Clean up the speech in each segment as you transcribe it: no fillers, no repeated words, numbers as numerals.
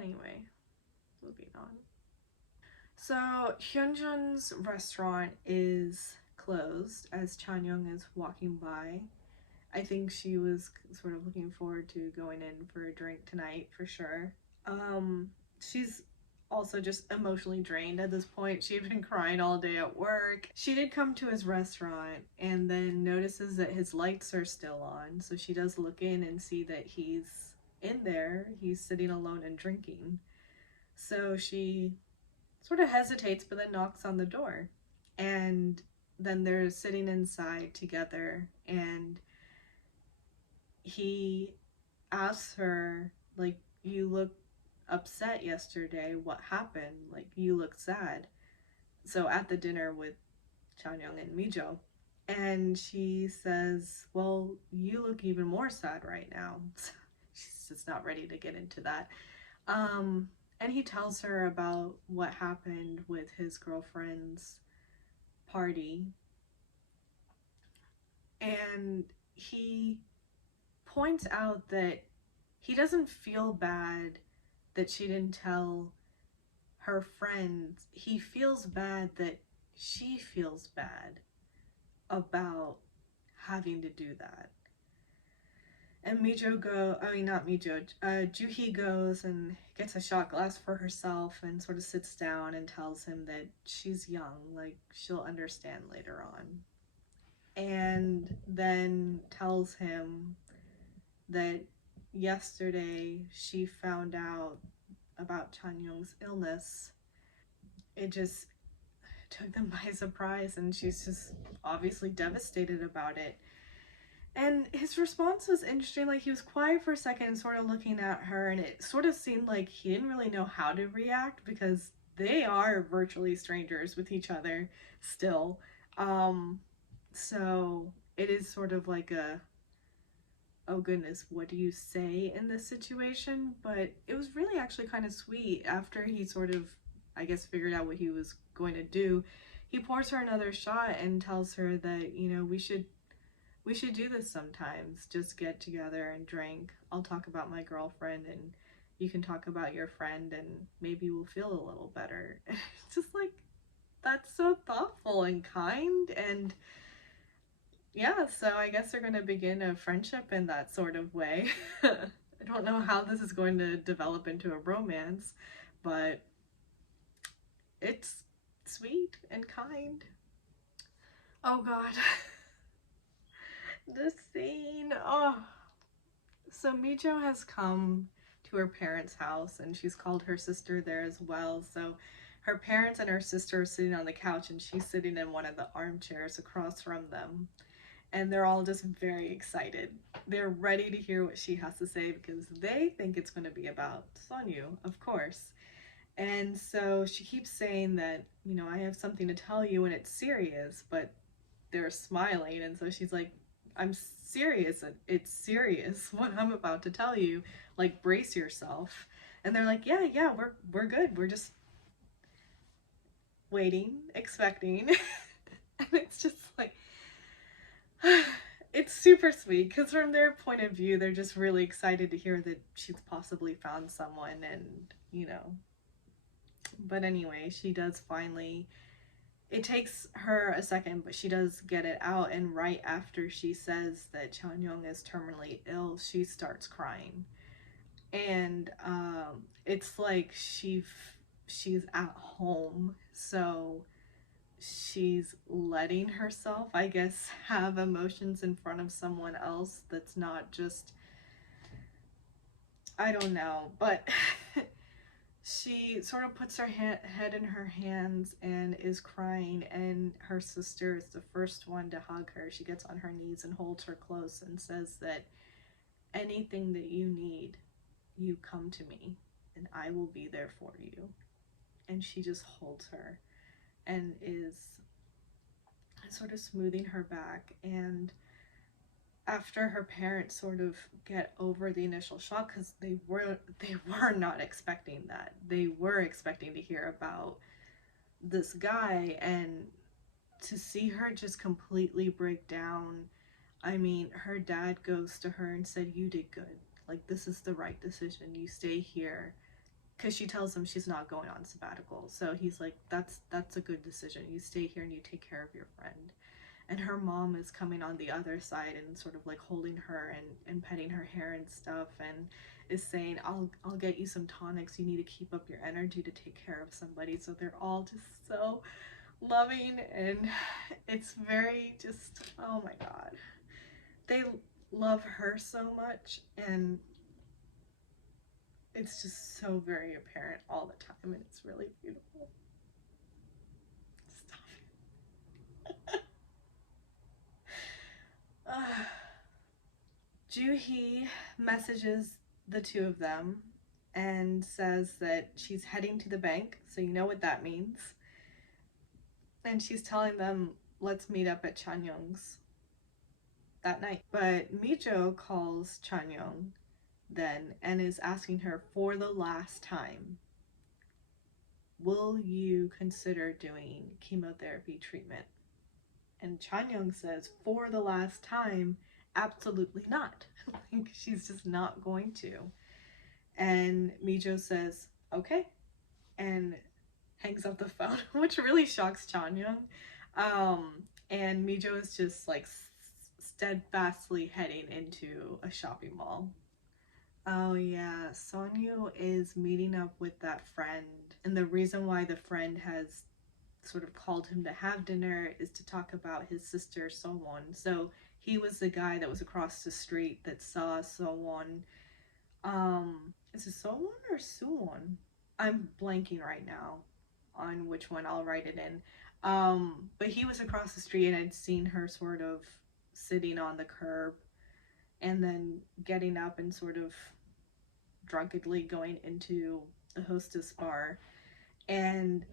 Anyway, moving on. So Hyunjun's restaurant is closed as Chanyoung is walking by. I think she was sort of looking forward to going in for a drink tonight for sure. She's also just emotionally drained at this point. She had been crying all day at work. She did come to his restaurant and then notices that his lights are still on. So she does look in and see that he's in there. He's sitting alone and drinking. So she sort of hesitates but then knocks on the door. And then they're sitting inside together and he asks her, like, you look upset yesterday. What happened? Like, you look sad. So at the dinner with Chanyoung and Mijo. And she says, well, you look even more sad right now. She's just not ready to get into that. Um, and he tells her about what happened with his girlfriend's party. And he points out that he doesn't feel bad that she didn't tell her friends. He feels bad that she feels bad about having to do that. And not Mijo, Juhi goes and gets a shot glass for herself and sort of sits down and tells him that she's young, like she'll understand later on. And then tells him that yesterday she found out about Chanyoung's illness. It just took them by surprise, and she's just obviously devastated about it. And his response was interesting. Like, he was quiet for a second, sort of looking at her, and it sort of seemed like he didn't really know how to react because they are virtually strangers with each other still. Um, so it is sort of like a, oh goodness, what do you say in this situation? But it was really actually kind of sweet after he sort of, I guess, figured out what he was going to do. He pours her another shot and tells her that, we should do this sometimes. Just get together and drink. I'll talk about my girlfriend and you can talk about your friend and maybe we'll feel a little better. It's just like, that's so thoughtful and kind. And yeah, so I guess they're going to begin a friendship in that sort of way. I don't know how this is going to develop into a romance, but it's sweet and kind. Oh god. This scene. Oh. So Mijo has come to her parents' house and she's called her sister there as well. So her parents and her sister are sitting on the couch and she's sitting in one of the armchairs across from them. And they're all just very excited. They're ready to hear what she has to say because they think it's going to be about Sonyu, of course. And so she keeps saying that, I have something to tell you and it's serious, but they're smiling. And so she's like, I'm serious. It's serious what I'm about to tell you. Like, brace yourself. And they're like, yeah, we're good. We're just waiting, expecting. And it's just like, it's super sweet because from their point of view, they're just really excited to hear that she's possibly found someone and. But anyway, she does finally, it takes her a second, but she does get it out. And right after she says that Chanyoung is terminally ill, she starts crying. And it's like she's at home, so she's letting herself, I guess, have emotions in front of someone else that's not just, I don't know, but she sort of puts her head in her hands and is crying, and her sister is the first one to hug her. She gets on her knees and holds her close and says that anything that you need, you come to me and I will be there for you. And she just holds her and is sort of smoothing her back. And after her parents sort of get over the initial shock, because they were not expecting that. They were expecting to hear about this guy, and to see her just completely break down. I mean, her dad goes to her and said, you did good. Like, this is the right decision. You stay here. because she tells him she's not going on sabbatical. So he's like, that's a good decision. You stay here and you take care of your friend. And her mom is coming on the other side and sort of like holding her and petting her hair and stuff, and is saying, I'll get you some tonics. You need to keep up your energy to take care of somebody. So they're all just so loving, and it's very just, oh my god. They love her so much, and it's just so very apparent all the time, and it's really beautiful. Stop. Juhi messages the two of them and says that she's heading to the bank, so you know what that means. And she's telling them, let's meet up at Chanyong's that night. But Mijo calls Chanyong then and is asking her for the last time, will you consider doing chemotherapy treatment? And Chanyong says, for the last time, absolutely not. Like, she's just not going to. And Mijo says, okay, and hangs up the phone, which really shocks Chanyong. And Mijo is just like steadfastly heading into a shopping mall. Oh yeah, Sonyu is meeting up with that friend, and the reason why the friend has sort of called him to have dinner is to talk about his sister Sowon. So he was the guy that was across the street that saw Sowon. Is it Sowon or Suwon? I'm blanking right now on which one. I'll write it in. But he was across the street and I'd seen her sort of sitting on the curb and then getting up and sort of drunkenly going into the hostess bar. And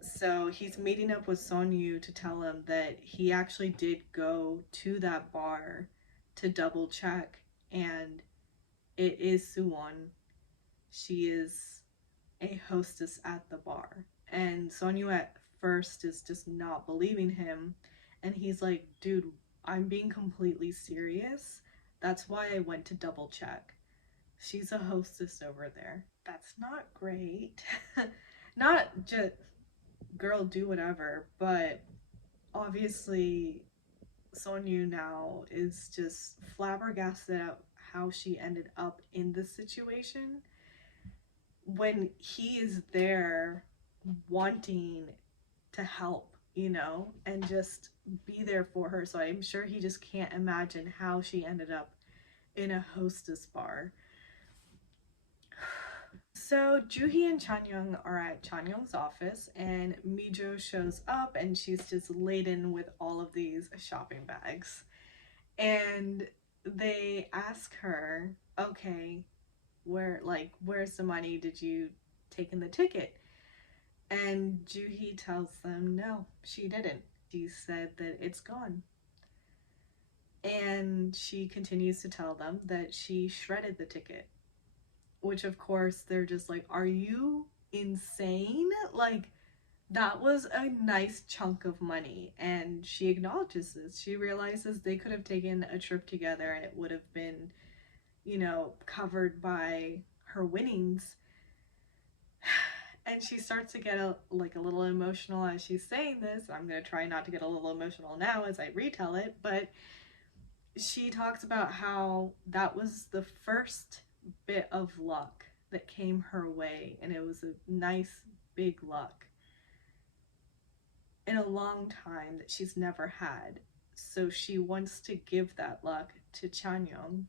so he's meeting up with Sonyu to tell him that he actually did go to that bar to double check, and it is Suwon. She is a hostess at the bar. And Sonyu at first is just not believing him, and he's like, dude, I'm being completely serious. That's why I went to double check. She's a hostess over there. That's not great. Not just girl, do whatever, but obviously Sonyu now is just flabbergasted at how she ended up in this situation when he is there wanting to help, you know, and just be there for her. So I'm sure he just can't imagine how she ended up in a hostess bar. So Juhi and Chanyong are at Chanyong's office, and Mijo shows up and she's just laden with all of these shopping bags. And they ask her, okay, where's the money? Did you take in the ticket? And Juhi tells them no, she didn't. She said that it's gone. And she continues to tell them that she shredded the ticket. Which, of course, they're just like, are you insane? Like, that was a nice chunk of money. And she acknowledges this. She realizes they could have taken a trip together and it would have been, you know, covered by her winnings. And she starts to get a little emotional as she's saying this. I'm going to try not to get a little emotional now as I retell it. But she talks about how that was the first bit of luck that came her way, and it was a nice big luck in a long time that she's never had. So she wants to give that luck to Chanyong,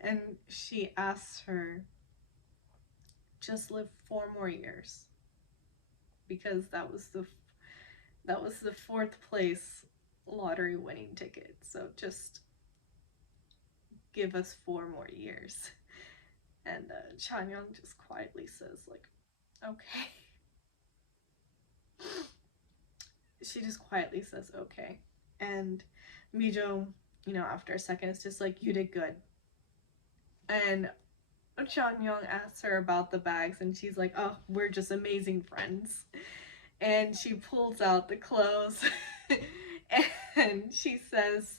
and she asks her, just live 4 more years, because that was the 4th place lottery winning ticket. So just give us 4 more years. And Chanyong just quietly says, like, okay. She just quietly says, okay. And Mijo, you know, after a second, is just like, you did good. And Chanyong asks her about the bags, and she's like, oh, we're just amazing friends. And she pulls out the clothes, and she says,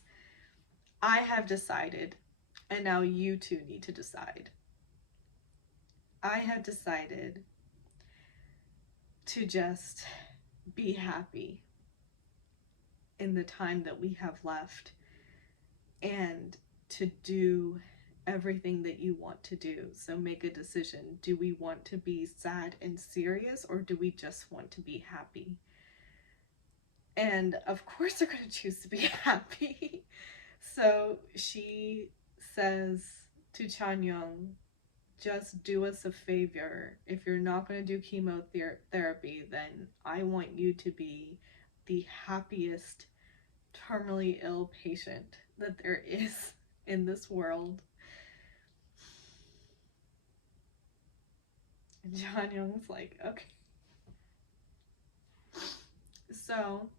I have decided, and now you two need to decide. I have decided to just be happy in the time that we have left and to do everything that you want to do. So make a decision. Do we want to be sad and serious, or do we just want to be happy? And of course they're going to choose to be happy. So she says to Chanyeong, just do us a favor. If you're not going to do chemotherapy, then I want you to be the happiest terminally ill patient that there is in this world. And Chanyeong's like, okay. So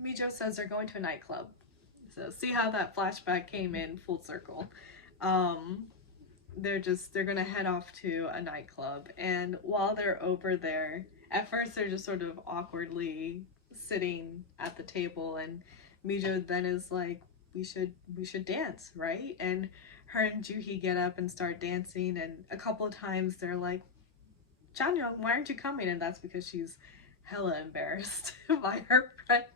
Mijo says they're going to a nightclub. So see how that flashback came in full circle. They're gonna head off to a nightclub, and while they're over there, at first they're just sort of awkwardly sitting at the table, and Mijo then is like, we should dance, right? And her and Juhi get up and start dancing, and a couple of times they're like, Chanyeong, why aren't you coming? And that's because she's hella embarrassed by her friends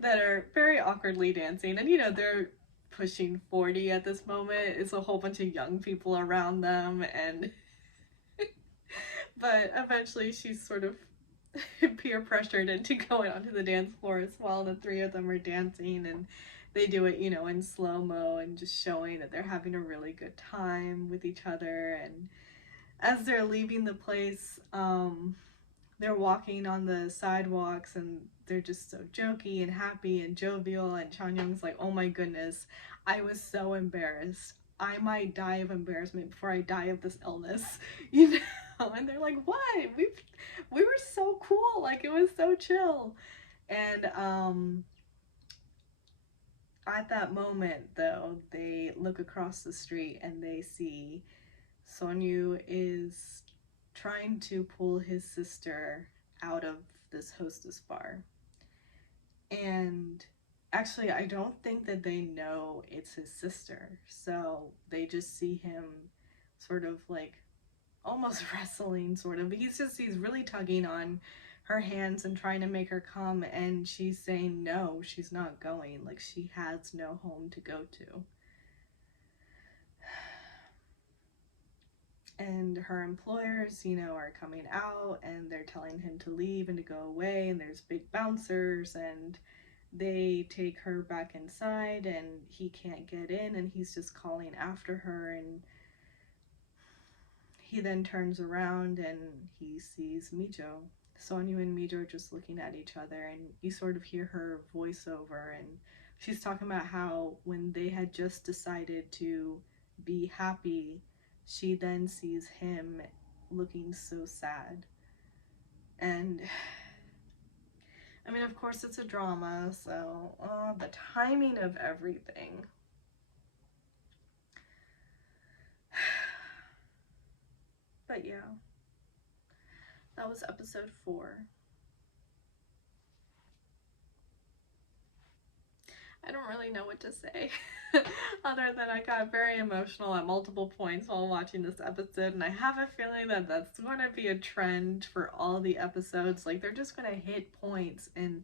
that are very awkwardly dancing. And they're pushing 40 at this moment. It's a whole bunch of young people around them, and but eventually she's sort of peer pressured into going onto the dance floor as well. The three of them are dancing, and they do it, in slow-mo and just showing that they're having a really good time with each other. And as they're leaving the place, they're walking on the sidewalks, and they're just so jokey and happy and jovial, and Chanyeong's like, oh my goodness, I was so embarrassed. I might die of embarrassment before I die of this illness, And they're like, what? We were so cool, like it was so chill. And at that moment, though, they look across the street and they see Sonyu is trying to pull his sister out of this hostess bar. And actually, I don't think that they know it's his sister. So they just see him sort of like almost wrestling, sort of. He's really tugging on her hands and trying to make her come. And she's saying no, she's not going. Like, she has no home to go to. And her employers, are coming out, and they're telling him to leave and to go away, and there's big bouncers, and they take her back inside, and he can't get in, and he's just calling after her, and he then turns around and he sees Mijo. Sonyu and Mijo are just looking at each other, and you sort of hear her voiceover, and she's talking about how when they had just decided to be happy, she then sees him looking so sad. And I mean, of course it's a drama, so the timing of everything. But yeah, that was episode 4. I don't really know what to say other than I got very emotional at multiple points while watching this episode, and I have a feeling that that's going to be a trend for all the episodes. Like, they're just going to hit points, and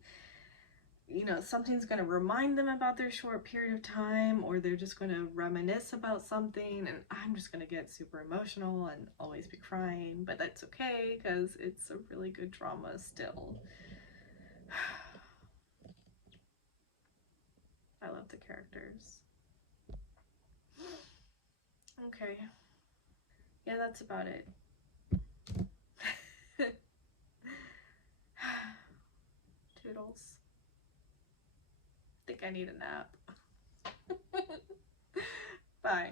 something's going to remind them about their short period of time, or they're just going to reminisce about something, and I'm just going to get super emotional and always be crying. But that's okay, because it's a really good drama still. I love the characters. Okay. Yeah, that's about it. Toodles. I think I need a nap. Bye.